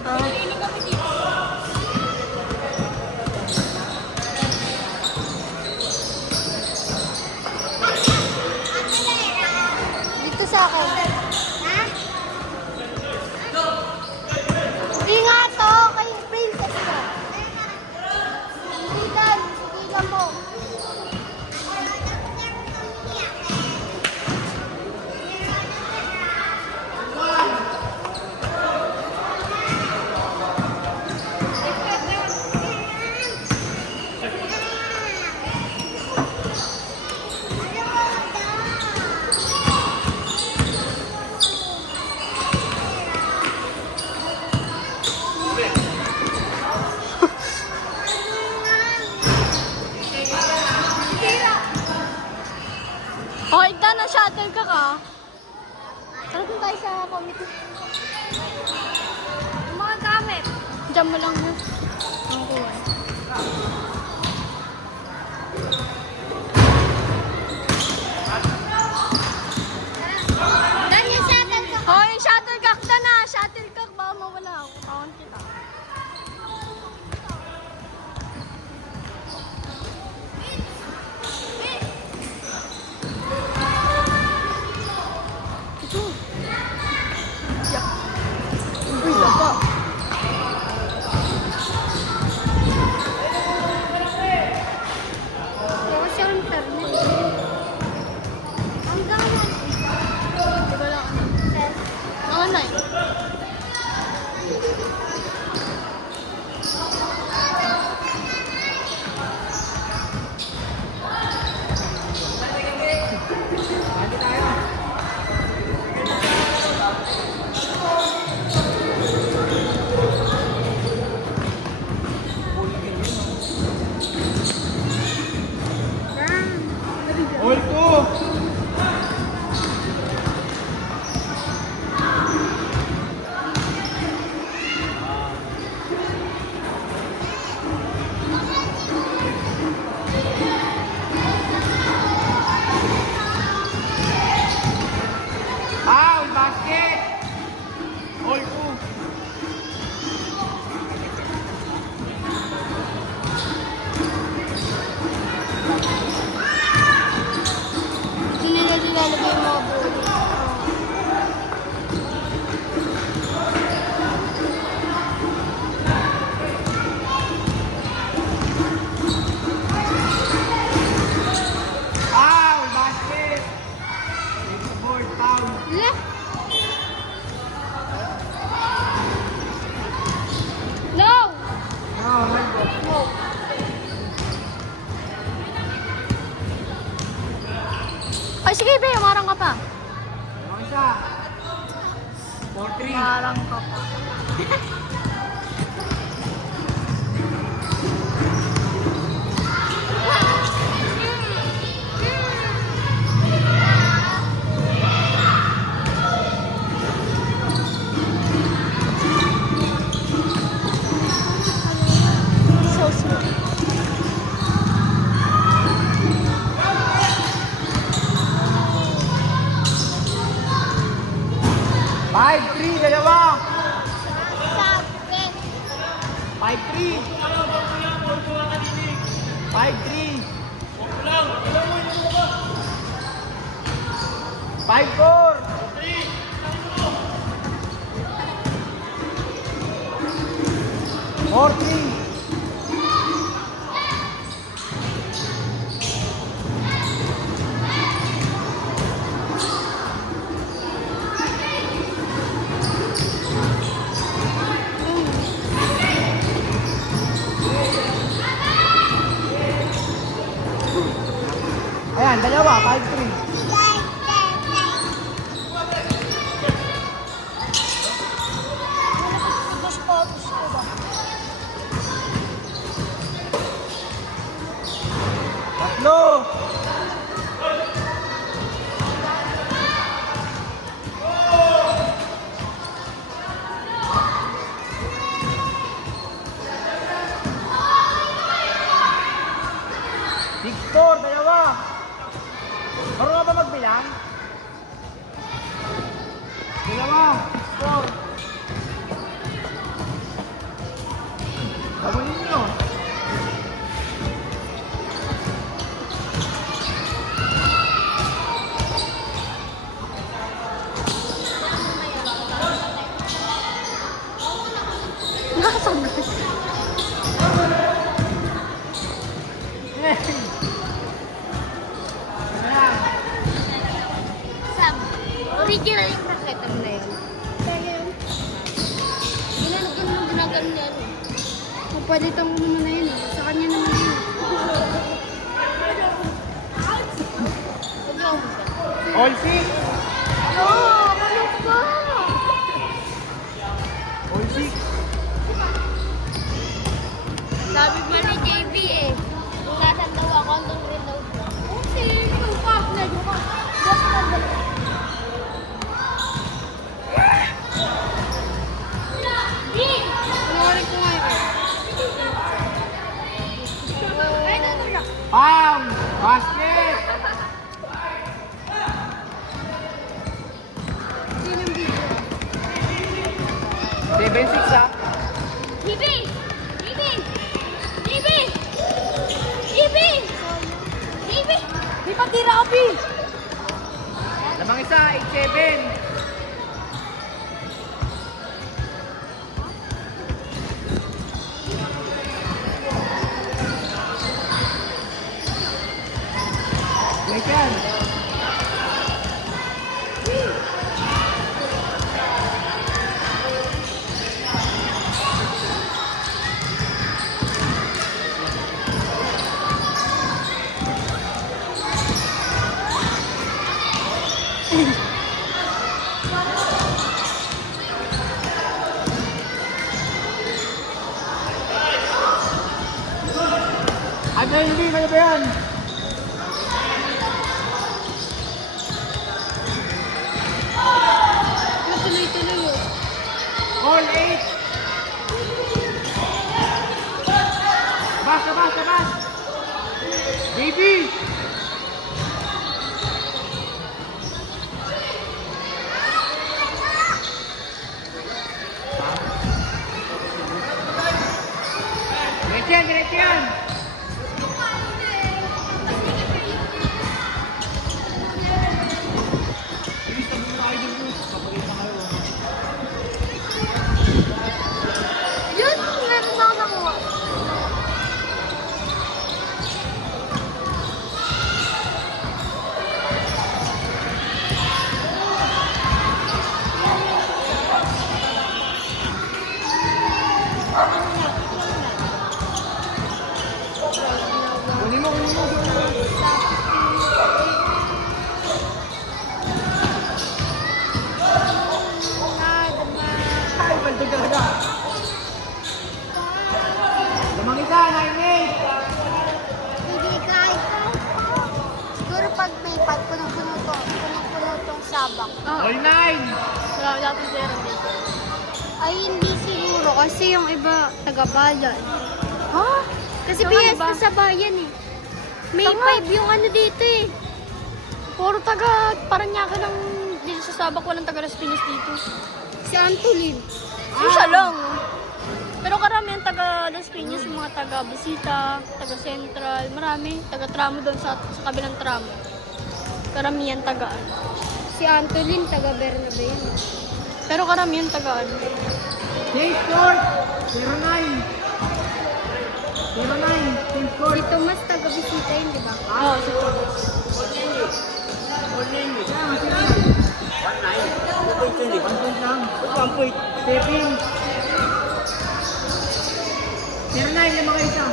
Dito sa akin. Ha? Hindi nga to, kay princess ko. Hindi dan, sige mo. Oh, ito na shuttle ka ka. Tara kung tayo sa committee. Yung mga gamit. Diyan mo lang yun. Ang kuha. Dan yung shuttle ko. Oh, yung shuttlecock na na. Shuttlecock, baka mawala ako. Kawan kita. Ito. Yak. Uy, lapa. Yung siyang permit. Ang gamit. Di ba lang ano? Ang ano eh? All two! Foul! Basket! All two! Hindi nila nilalagay yung mga bully. Foul! Basket! Take the board, foul! Left. No! Oh, my God. No. Ay, sige, be. Umarang ka pa. Ano isa? 4-3. Umarang ka pa. So sweet. Five, three, dalawa! Sabi. 5-3! 5-3! 5-4! 4-3! Ayan, dalawa, 5-3. Gusto ba? Tatlo! Victor, dalawa! Kamunin nyo. Nakasagay. Sam, original yung raketa mo na yun. Kaya yun. Ginaganon yan. Kung pwede itong ano na yun eh. Sa kanya naman yun. Huwag mo siya. All six. Oh, ano ba? All six. Sabi mo ni JB eh. Kung nasan daw ako, andun rin daw siya. Okay, yung partner mo ka. Just na ba? Panoorin ko nga yun. Pound. Basket. Yun yung video. 7-6 ah. JB! JB! JB! JB! JB! May patira ka, Pi! Lamang isa, 8-7. Wait yan. Ano hindi? Ano ba yan? Tuloy-tuloy yun. All 8. Basta, basta, basta. Baby. Diretso yan. Yun, meron na ako nakuha. Kunin mo, kunin mo. Ay, baldag talaga. Lamang isa, 9-8. Hindi kahit siguro pag may pag punong-puno tong sabak. All 9. Wala dapat zero dito. Ay, hindi siguro kasi yung iba taga-bayan. Ha? Kasi Yung PS iba? na sa bayan eh. May Tanga. 5 yung ano dito eh. Puro taga, Paranaque ng dito sa Sabak, walang taga Las Piñas dito. Si Antolin. Siya lang. Pero karamihan taga Las Piñas, yung mga taga Bisita, taga Central, marami. Taga Tramo doon sa kabilang Tramo. Karamihan taga ano. Si Antolin, taga Bernabe yun. Pero karamihan taga ano. Team score. 0-9. 0-9. Team score. Si Tomas, taga Bisita yun, di ba? Oo, si Thomas. One point. 7. 0-9 na mga isa.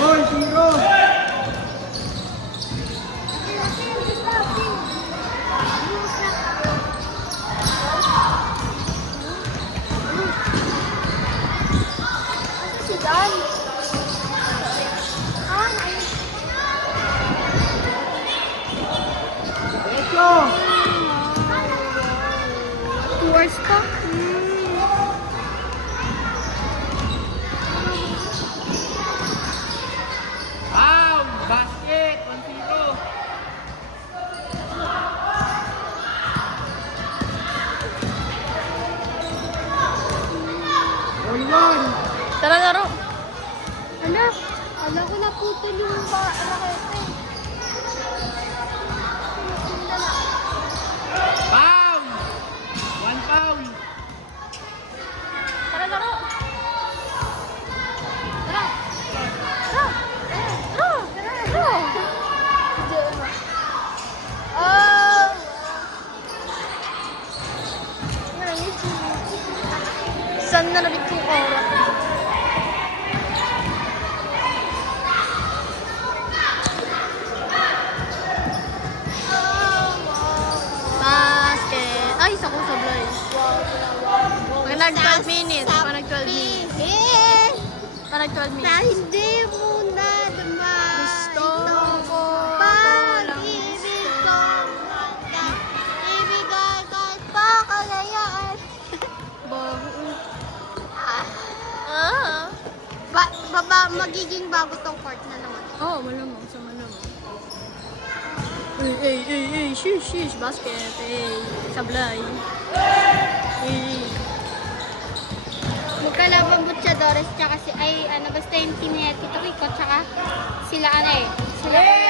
All 0. Si Dan. Kala ko naputol yung rakete. Pound! 1 pound! Tara, laro! Tara! Tara! Tara! Oh! Saan na nabit kong oras? Basket. Ay, isa ko sablay. Mga nag 12 minutes. Mga nag 12 minutes. Eh! Mga nag 12 Na minutes. hindi mo na naman Gusto ko pag-ibig ko ibigay kahit pa kalayaan. Ah. Magiging bago tong court na naman. Oo, oh, malamang. Sa malamang. Ay, shish, shish. Basket. Ay, sablay. Ay. Magkalaban Butchadores tsaka basta yung team niya Tito Rico tsaka sila sila